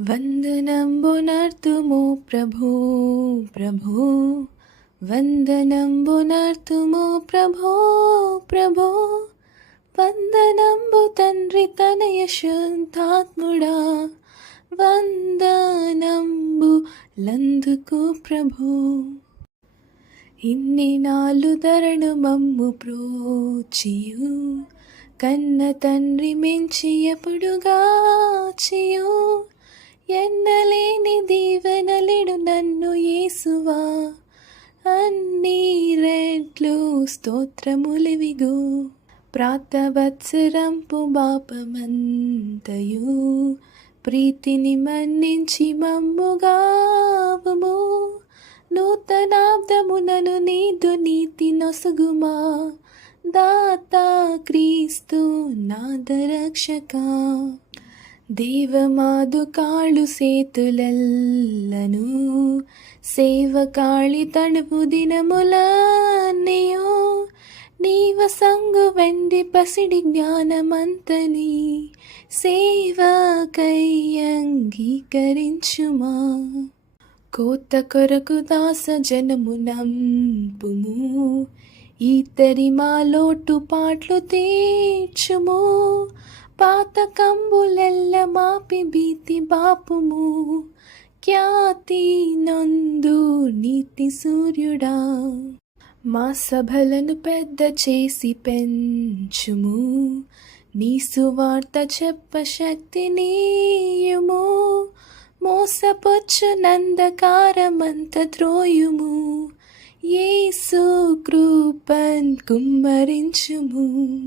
వందనంబునర్తుము ప్రభు ప్రభు. వందనంబునర్తుము ప్రభో ప్రభో. వందనంబు తండ్రి తనయ శుద్ధాత్ముడా వందనంబు లందుకు ప్రభు. ఇన్ని నాలు ధరణు మమ్ము ప్రోచియు. కన్న తండ్రి మించి ఎప్పుడుగాచి రెట్లు స్తోత్రములివిగో. ప్రాతవత్సరంపు బాపమంతయు. ప్రీతిని మన్నించి మమ్ముగావము. నూతనాబ్దమునను నీదు నీతి నొసుగుమా. దాతా క్రీస్తు నాదరక్షక. దేవమాదు కాళ్ళు సేతులెల్లను సేవకాళి తడుపు దినములన్నయో నీవ సంగు వెండి పసిడి జ్ఞానమంతని సేవకై అంగీకరించుమా కోత కొరకు దాస జనము నంపుము ఈతరి మా లోటు పాట్లు తీర్చుము పాత కంబులెల్ల మాపి భీతి బాపుము. ఖ్యాతి నందు నీతి సూర్యుడా. మా సభలను పెద్ద చేసి పెంచుము. నీ సువార్త చెప్ప శక్తి నీయుము. మోసపుచ్చు నందకారమంత ద్రోయుము యేసు కృపన్ కుమ్మరించుము.